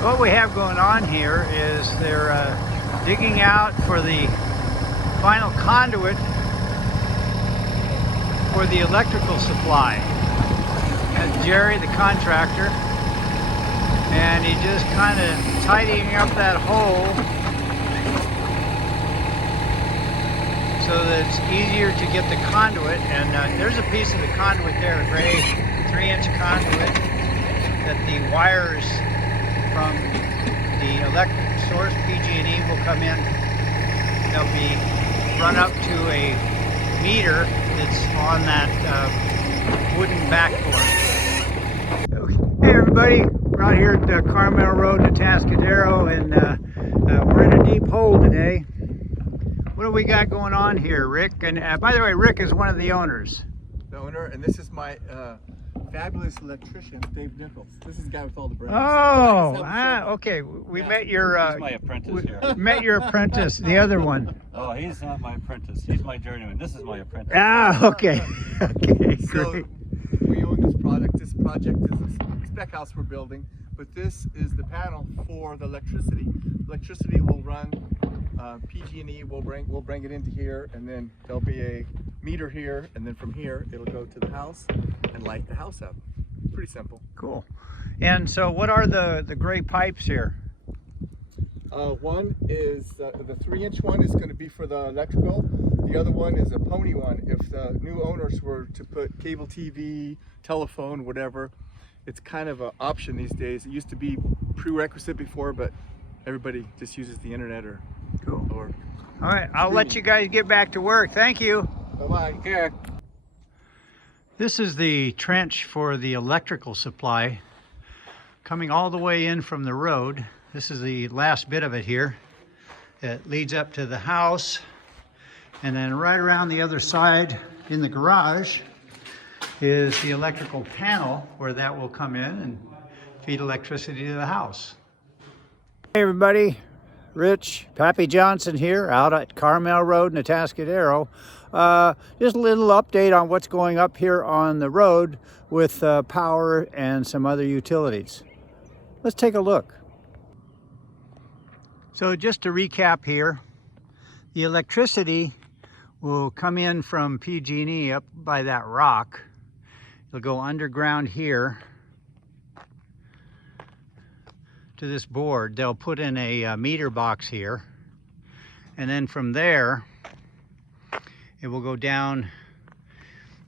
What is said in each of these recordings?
What we have going on here is they're digging out for the final conduit for the electrical supply. That's Jerry, the contractor, and he's just kind of tidying up that hole so that it's easier to get the conduit. And there's a piece of the conduit there, a gray 3-inch conduit that the wires from the electric source, PG&E, will come in. They'll be run up to a meter that's on that wooden backboard. Hey everybody, we're out here at Carmel Road in Atascadero, and we're in a deep hole today. What do we got going on here, Rick? And by the way, Rick is one of the owners. The owner, and this is my fabulous electrician, Dave Nichols. This is the guy with all the brains. Oh, okay. We met your he's my apprentice here. Met your apprentice, the other one. Oh, he's not my apprentice. He's my journeyman. This is my apprentice. Ah, okay. Okay, So great. we own this product. This project is a spec house we're building, but this is the panel for the electricity. Electricity will run. PG&E will bring it into here, and then there'll be a meter here, and then from here it'll go to the house and light the house up. Pretty simple. Cool. And so what are the gray pipes here? One is the 3-inch one is going to be for the electrical. The other one is a pony one. If the new owners were to put cable TV, telephone, whatever, it's kind of an option these days. It used to be prerequisite before, but everybody just uses the internet or Cool. Or all right, I'll let you guys get back to work. Thank you. bye-bye. Here. This is the trench for the electrical supply coming all the way in from the road. This is the last bit of it here. It leads up to the house, and then right around the other side in the garage is the electrical panel where that will come in and feed electricity to the house. Hey everybody, Rich, Pappy Johnson here out at Carmel Road in Atascadero. Just a little update on what's going up here on the road with power and some other utilities. Let's take a look. So just to recap here, the electricity will come in from PG&E up by that rock. It'll go underground here to this board. They'll put in a meter box here, and then from there it will go down.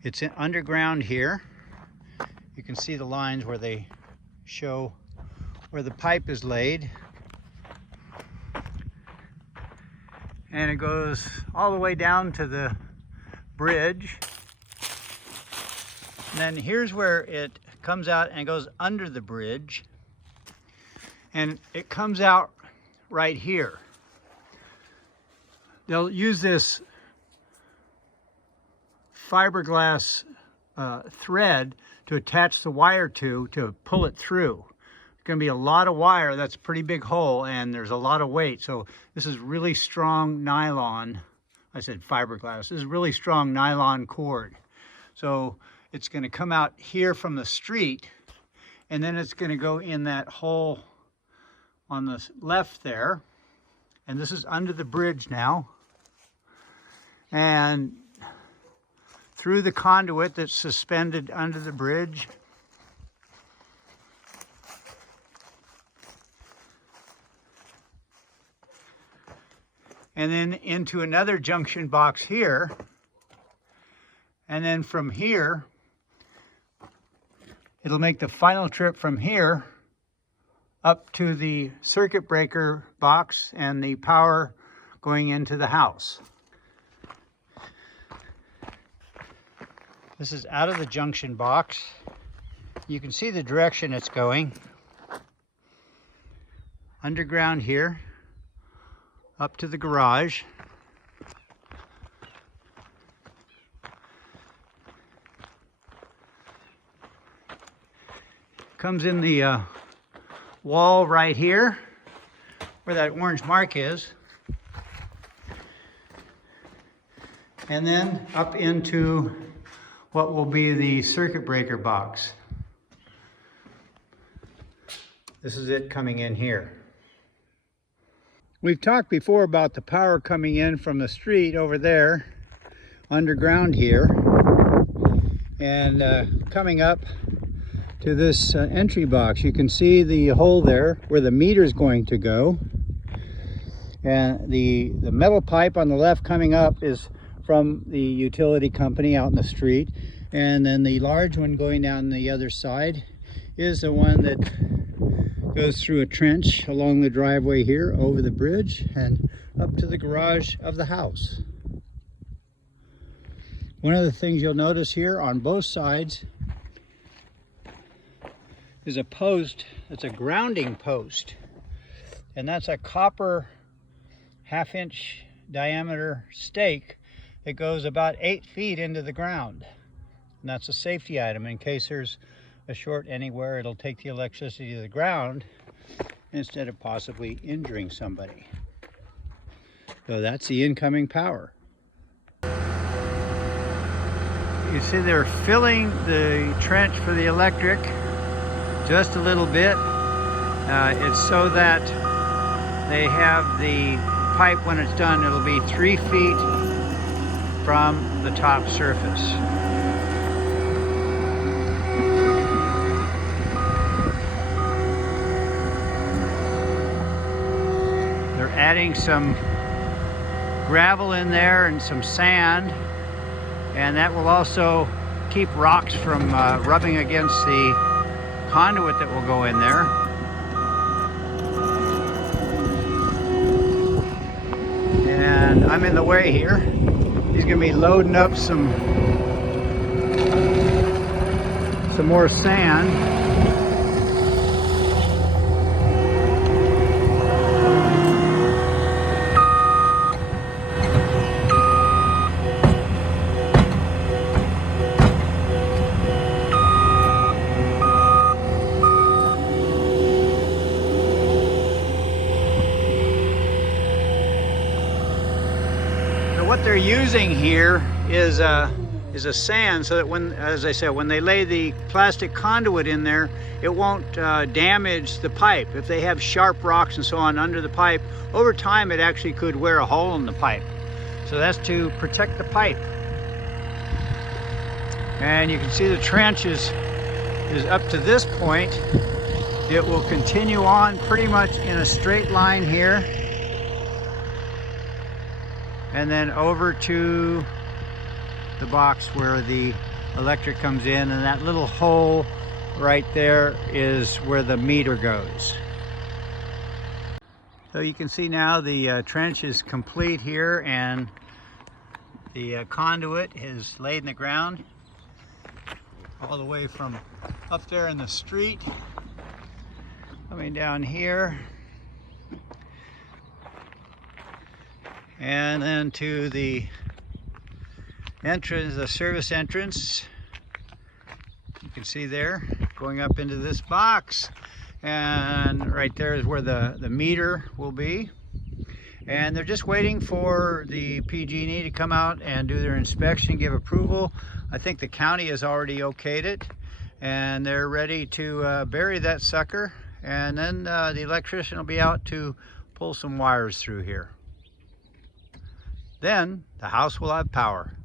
It's underground here. You can see the lines where they show where the pipe is laid, and it goes all the way down to the bridge. And then here's where it comes out and goes under the bridge, and it comes out right here. They'll use this fiberglass thread to attach the wire to pull it through. It's going to be a lot of wire. That's a pretty big hole, and there's a lot of weight. So this is really strong nylon. I said fiberglass. This is really strong nylon cord. So it's going to come out here from the street, and then it's going to go in that hole on the left there, and this is under the bridge now, and through the conduit that's suspended under the bridge, and then into another junction box here, and then from here it'll make the final trip from here up to the circuit breaker box and the power going into the house. This is out of the junction box. You can see the direction it's going. Underground here, up to the garage. Comes in the wall right here where that orange mark is, and then up into what will be the circuit breaker box. This is it coming in here. We've talked before about the power coming in from the street over there, underground here, and coming up to this entry box. You can see the hole there where the meter is going to go. And the metal pipe on the left coming up is from the utility company out in the street. And then the large one going down the other side is the one that goes through a trench along the driveway here, over the bridge, and up to the garage of the house. One of the things you'll notice here on both sides is a post. It's a grounding post, and that's a copper 1/2-inch diameter stake that goes about 8 feet into the ground. And that's a safety item in case there's a short anywhere. It'll take the electricity to the ground instead of possibly injuring somebody. So that's the incoming power. You see they're filling the trench for the electric just a little bit. It's so that they have the pipe, when it's done, it'll be 3 feet from the top surface. They're adding some gravel in there and some sand, and that will also keep rocks from rubbing against the conduit that will go in there. And I'm in the way here. He's going to be loading up some more sand. What they're using here is a sand, so that when, as I said, when they lay the plastic conduit in there, it won't damage the pipe. If they have sharp rocks and so on under the pipe, over time it actually could wear a hole in the pipe. So that's to protect the pipe. And you can see the trench is up to this point. It will continue on pretty much in a straight line here, and then over to the box where the electric comes in, and that little hole right there is where the meter goes. So you can see now the trench is complete here, and the conduit is laid in the ground all the way from up there in the street, coming down here, and then to the entrance, the service entrance. You can see there, going up into this box, and right there is where the meter will be. And they're just waiting for the PG&E to come out and do their inspection, give approval. I think the county has already okayed it, and they're ready to bury that sucker, and then the electrician will be out to pull some wires through here. Then the house will have power.